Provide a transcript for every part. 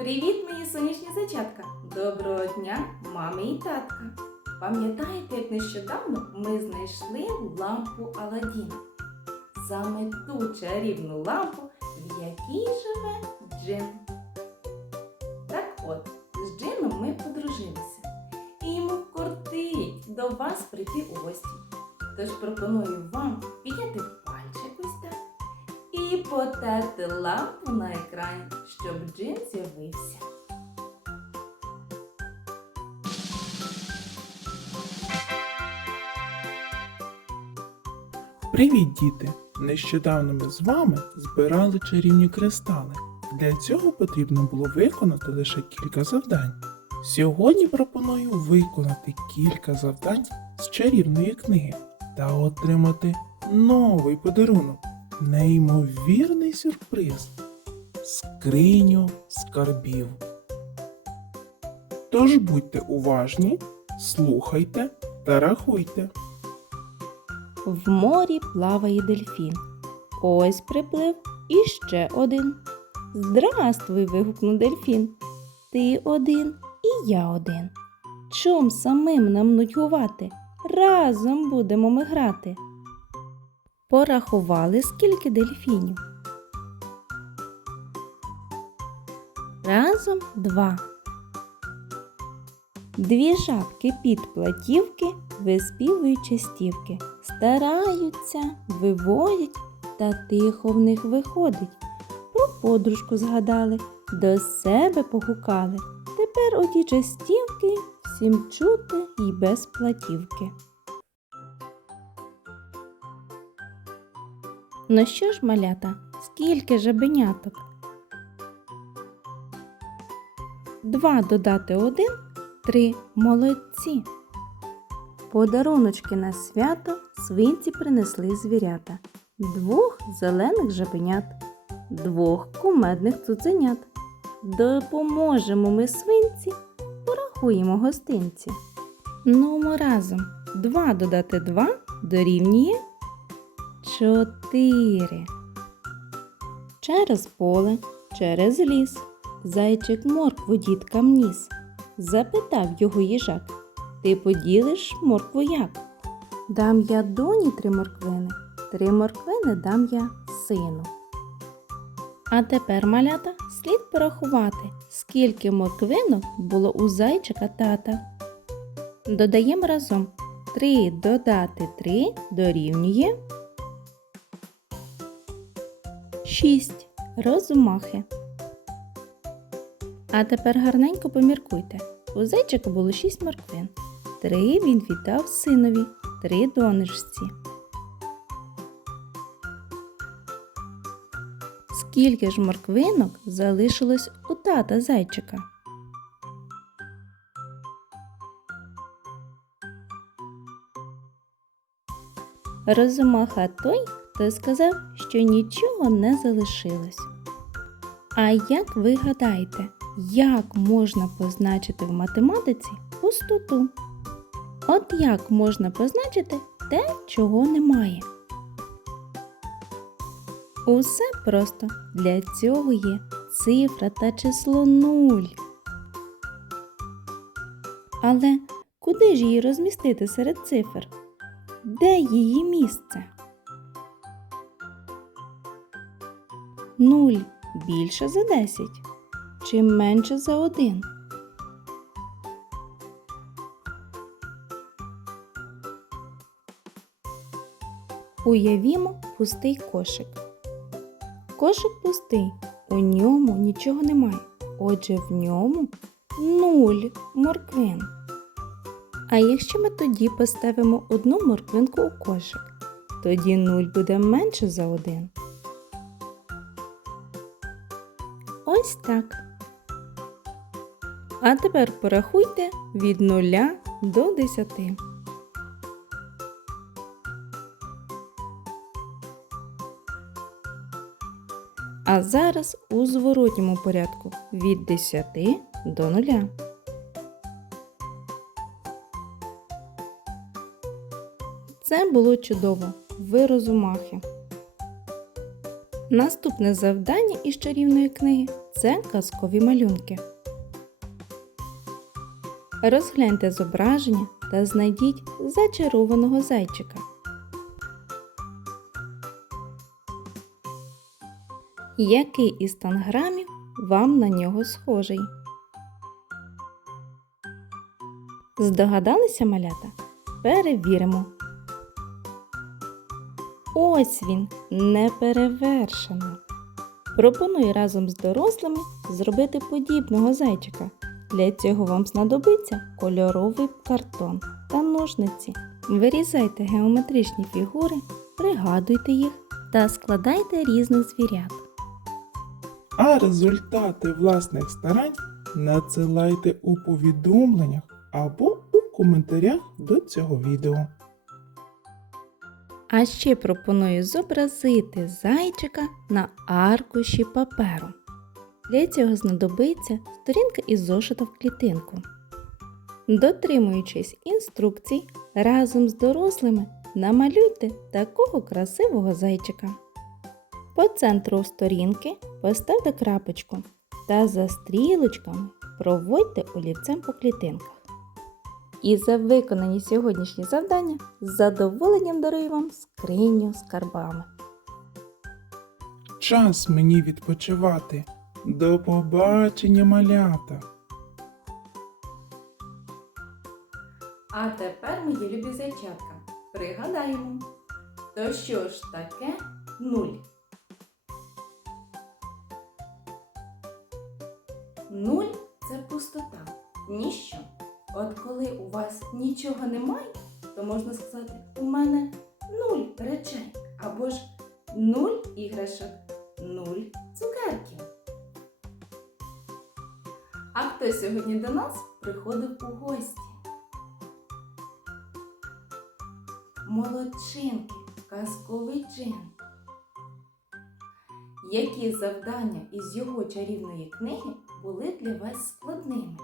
Привіт, мої сонячні зачатка! Доброго дня, мами і татка! Пам'ятаєте, як нещодавно ми знайшли лампу Аладдіна? Саме ту чарівну лампу, в якій живе Джин. Так от, з Джином ми подружилися. І йому кортить до вас прийти у гості. Тож пропоную вам потерти лампу на екрані, щоб джин з'явився. Привіт, діти! Нещодавно ми з вами збирали чарівні кристали. Для цього потрібно було виконати лише кілька завдань. Сьогодні пропоную виконати кілька завдань з чарівної книги та отримати новий подарунок неймовірний сюрприз скриню скарбів. Тож будьте уважні, слухайте та рахуйте. В морі плаває дельфін. Ось приплив іще один. Здрастуй. вигукнув дельфін. Ти один і я один. Чом самим нам нудьгувати? Разом будемо ми грати. Порахували, скільки дельфінів. Разом два. Дві жабки під платівки виспівують частівки, стараються, виводять та тихо в них виходить. Про подружку згадали, до себе погукали. Тепер оті частівки всім чути й без платівки. Ну що ж, малята, скільки жабеняток? Два додати один Три молодці. Подаруночки на свято свинці принесли звірята, двох зелених жабенят, двох кумедних цуценят. Допоможемо ми свинці, порахуємо гостинці. Нумо разом два додати два дорівнює чотири. Через поле, через ліс, зайчик моркву діткам ніс. Запитав його їжак, ти поділиш моркву як? Дам я доні три морквини, три морквини дам я сину. А тепер, малята, слід порахувати, скільки морквинок було у зайчика тата. Додаємо разом 3 додати 3 дорівнює 6 розумахи. А тепер гарненько поміркуйте. У зайчика було шість морквин. Три він віддав синові, три донечці. Скільки ж морквинок залишилось у тата зайчика? Розумаха той, хто сказав, що нічого не залишилось. А як ви гадаєте, як можна позначити в математиці пустоту? От як можна позначити те, чого немає? Усе просто для цього є цифра та число 0. Але куди ж її розмістити серед цифр? Де її місце? Нуль більше за 10 чи менше за 1? Уявімо пустий кошик. Кошик пустий, у ньому нічого немає. Отже, в ньому нуль морквин. А якщо ми тоді поставимо одну морквинку у кошик, тоді нуль буде менше за один. Ось так. А тепер порахуйте від 0 до 10. А зараз у зворотньому порядку від 10 до 0. Це було чудово. Ви розумахи. Наступне завдання із чарівної книги це казкові малюнки. Розгляньте зображення та знайдіть зачарованого зайчика. Який із танграмів вам на нього схожий? Здогадалися малята? Перевіримо. Ось він, неперевершено. Пропоную разом з дорослими зробити подібного зайчика. Для цього вам знадобиться кольоровий картон та ножниці. Вирізайте геометричні фігури, пригадуйте їх та складайте різних звірят. А результати власних старань надсилайте у повідомленнях або у коментарях до цього відео. А ще пропоную зобразити зайчика на аркуші паперу. Для цього знадобиться сторінка із зошита в клітинку. Дотримуючись інструкцій, разом з дорослими намалюйте такого красивого зайчика. По центру сторінки поставте крапочку та за стрілочками проводьте олівцем по клітинках. І за виконані сьогоднішні завдання з задоволенням дарую вам скриню з карбами. Час мені відпочивати. До побачення, малята! А тепер, мої любі зайчатка, пригадаємо, то що ж таке нуль? Нуль це пустота, ніщо. От коли у вас нічого немає, то можна сказати, у мене нуль речей, або ж нуль іграшок, нуль цукерків. А хто сьогодні до нас приходив у гості? Молодчинки, казковий джин. Які завдання із його чарівної книги були для вас складними?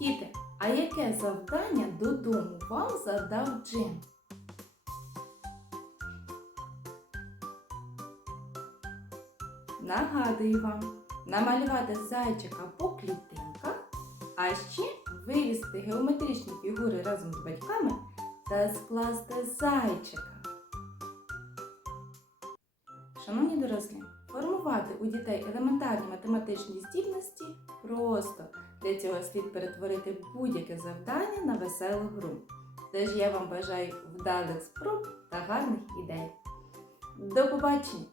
Діти, а яке завдання додому вам задав Джин? Нагадую вам, намалювати зайчика по клітинках, а ще вирізати геометричні фігури разом з батьками та скласти зайчика. Шановні дорослі, формувати у дітей елементарні математичні здібності просто. Для цього слід перетворити будь-яке завдання на веселу гру. Тож я вам бажаю вдалих спроб та гарних ідей. До побачення!